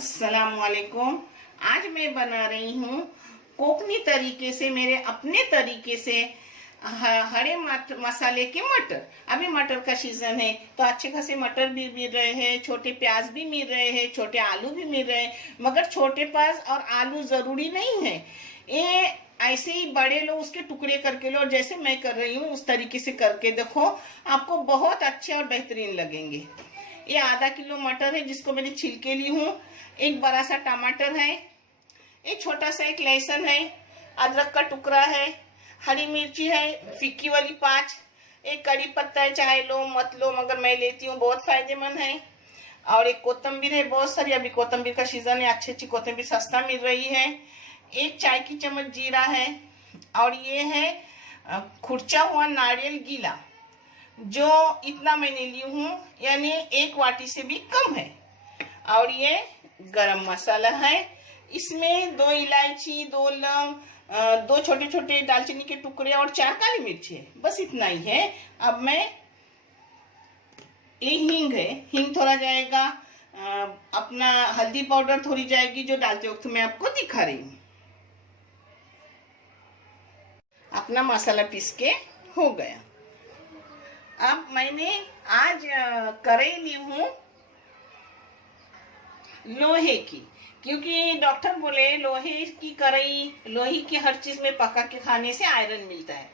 अस्सलामुअलैकुम। आज मैं बना रही हूँ कोकनी तरीके से, मेरे अपने तरीके से हरे मसाले के मटर। अभी मटर का सीजन है तो अच्छे खासे मटर भी मिल रहे हैं, छोटे प्याज भी मिल रहे हैं, छोटे आलू भी मिल रहे हैं। मगर छोटे प्याज और आलू जरूरी नहीं है, ये ऐसे ही बड़े लो, उसके टुकड़े करके लो और जैसे मैं कर रही हूँ उस तरीके से करके देखो, आपको बहुत अच्छे और बेहतरीन लगेंगे। ये आधा किलो मटर है जिसको मैंने छिलके ली हूँ। एक बड़ा सा टमाटर है, एक छोटा सा एक लहसुन है, अदरक का टुकड़ा है, हरी मिर्ची है फिक्की वाली 5, एक कड़ी पत्ता है, चाहे लो मत लो मगर मैं लेती हूँ, बहुत फायदेमंद है। और एक कोतंबीर है बहुत सारी, अभी कोतंबीर का सीजन है, अच्छी अच्छी कोतंबीर सस्ता मिल रही है। एक चाय की चम्मच जीरा है और ये है खुरचा हुआ नारियल गीला, जो इतना मैंने ली हूँ, यानी 1 वाटी से भी कम है। और ये गरम मसाला है, इसमें 2 इलायची, 2 लौंग, 2 छोटे छोटे दालचीनी के टुकड़े और 4 काली मिर्ची है, बस इतना ही है। अब मैं ये हींग है, हींग थोड़ा जाएगा, अपना हल्दी पाउडर थोड़ी जाएगी जो डालते वक्त मैं आपको दिखा रही हूँ। अपना मसाला पीस के हो गया। अब मैंने आज कढ़ाई ली हूँ लोहे की, क्योंकि डॉक्टर बोले लोहे की कढ़ाई, लोहे की हर चीज में पका के खाने से आयरन मिलता है।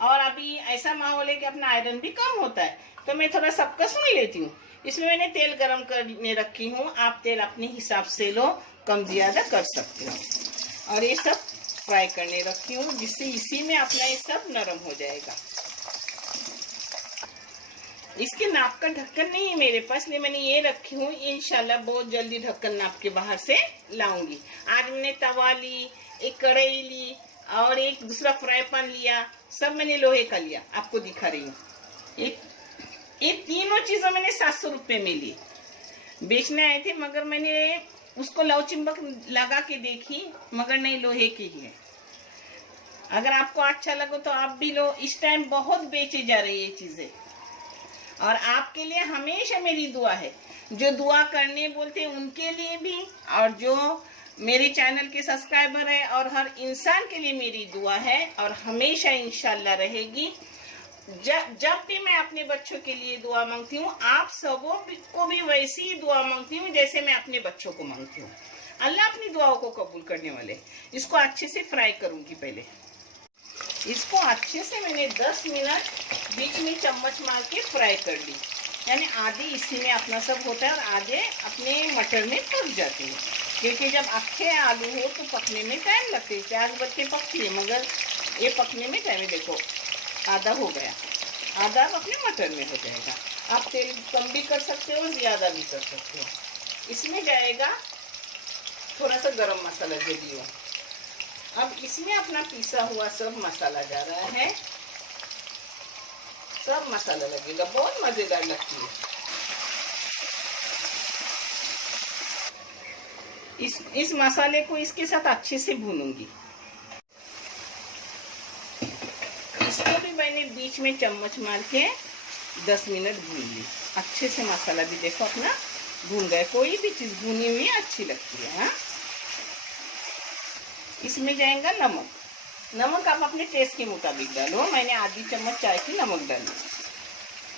और अभी ऐसा माहौल है कि अपना आयरन भी कम होता है, तो मैं थोड़ा सबका सुन लेती हूँ। इसमें मैंने तेल गरम करने रखी हूँ, आप तेल अपने हिसाब से लो, कम ज्यादा कर सकते हो। और ये सब फ्राई करने रखी हूँ, जिससे इसी में अपना ये सब नरम हो जाएगा। इसके नाप का ढक्कन नहीं है मेरे पास, इसलिए मैंने ये रखी हूँ। इंशाल्लाह बहुत जल्दी ढक्कन नाप के बाहर से लाऊंगी। आज मैंने तवा ली, एक कढ़ाई ली और एक दूसरा फ्राई पैन लिया, सब मैंने लोहे का लिया, आपको दिखा रही हूँ। ये तीनों चीजों मैंने 700 रुपये में ली, बेचने आए थे, मगर मैंने उसको लव चिंबक लगा के देखी, मगर नहीं, लोहे की ही है। अगर आपको अच्छा लगे तो आप भी लो, इस टाइम बहुत बेची जा रही है चीजें। और आपके लिए हमेशा मेरी दुआ है, जो दुआ करने बोलते हैं उनके लिए भी, और जो मेरे चैनल के सब्सक्राइबर है, और हर इंसान के लिए मेरी दुआ है और हमेशा इंशाल्लाह रहेगी। जब भी मैं अपने बच्चों के लिए दुआ मांगती हूँ, आप सबों को भी वैसी ही दुआ मांगती हूँ जैसे मैं अपने बच्चों को मांगती हूँ। अल्लाह अपनी दुआओं को कबूल करने वाले। इसको अच्छे से फ्राई करूंगी। पहले इसको अच्छे से मैंने 10 मिनट बीच में चम्मच मार के फ्राई कर ली, यानी आधे इसी में अपना सब होता है और आधे अपने मटर में पक जाते हैं। क्योंकि जब अच्छे आलू हो तो पकने में टाइम लगते है, प्याज बच्चे पकती है, मगर ये पकने में टाइम है। देखो आधा हो गया, आधा अपने मटर में हो जाएगा। आप तेल कम भी कर सकते हो, ज्यादा भी कर सकते हो। इसमें जाएगा थोड़ा सा गरम मसाला जो दिया। अब इसमें अपना पिसा हुआ सब मसाला जा रहा है, सब मसाला लगेगा, बहुत मजेदार लगती है। इस मसाले को इसके साथ अच्छे से भूनूंगी। इसको भी मैंने बीच में चम्मच मार के 10 मिनट भून ली। अच्छे से मसाला भी देखो अपना भून गया। कोई भी चीज भुनी हुई अच्छी लगती है। हाँ, इसमें जाएगा नमक। नमक आप अपने टेस्ट के मुताबिक डालो, मैंने आधी चम्मच चाय की नमक डाली।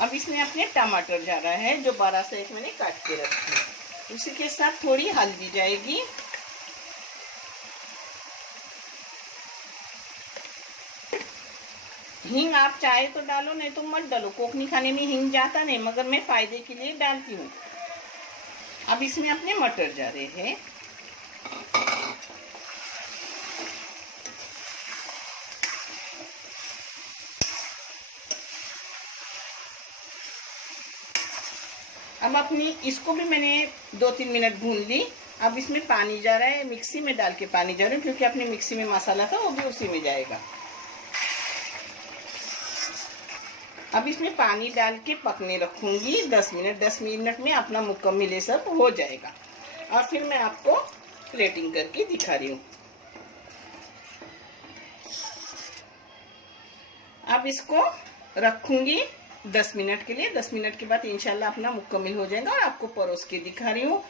अब इसमें अपने टमाटर जा रहा है, जो 12 से 1 मैंने काट के रखी है। उसी के साथ थोड़ी हल्दी जाएगी, हींग आप चाहे तो डालो, नहीं तो मत डालो। कोकनी खाने में हींग जाता नहीं, मगर मैं फायदे के लिए डालती हूँ। अब इसमें अपने मटर जा रहे हैं। अब अपनी इसको भी मैंने 2-3 मिनट भून ली। अब इसमें पानी जा रहा है, मिक्सी में डाल के पानी जा रहा है, क्योंकि अपने मिक्सी में मसाला था वो भी उसी में जाएगा। अब इसमें पानी डाल के पकने रखूंगी 10 मिनट। 10 मिनट में अपना मुकम्मल सब हो जाएगा और फिर मैं आपको प्लेटिंग करके दिखा रही हूँ। अब इसको रखूंगी 10 मिनट के लिए। 10 मिनट के बाद इंशाल्लाह अपना मुकम्मल हो जाएगा और आपको परोस के दिखा रही हूँ।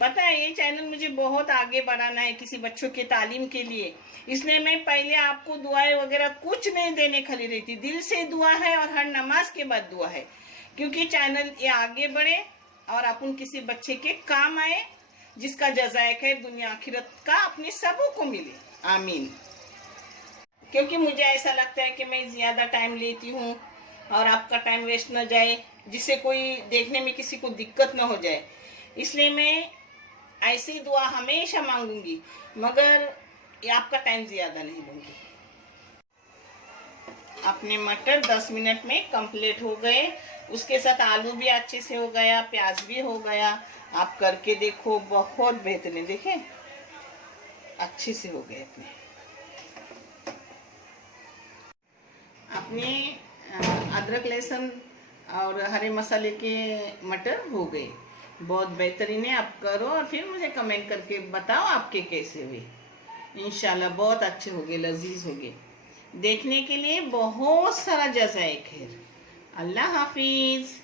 पता है ये चैनल मुझे बहुत आगे बढ़ाना है किसी बच्चों के तालीम के लिए, इसलिए मैं पहले आपको दुआएं वगैरह कुछ नहीं देने खड़ी रही थी। दिल से दुआ है और हर नमाज के बाद दुआ है, क्योंकि चैनल ये आगे बढ़े और अपन किसी बच्चे के काम आए, जिसका जज़ाए खैर दुनिया आखिरत का अपने सबों को मिले, आमीन। क्योंकि मुझे ऐसा लगता है कि मैं ज़्यादा टाइम लेती हूँ और आपका टाइम वेस्ट न जाए, जिससे कोई देखने में किसी को दिक्कत न हो जाए, इसलिए मैं ऐसी दुआ हमेशा मांगूंगी, मगर ये आपका टाइम ज़्यादा नहीं लूँगी। अपने मटर 10 मिनट में कंप्लीट हो गए, उसके साथ आलू भी अच्छे से हो गया, प्याज भी हो गया। आप करके देखो, बहुत बेहतरीन, देखें अच्छे से हो गए। अपने अदरक लहसुन और हरे मसाले के मटर हो गए, बहुत बेहतरीन है। आप करो और फिर मुझे कमेंट करके बताओ आपके कैसे हुए। इंशाल्लाह बहुत अच्छे हो गए, लजीज हो गए। देखने के लिए बहुत सारा जज़ाए खैर। अल्लाह हाफिज।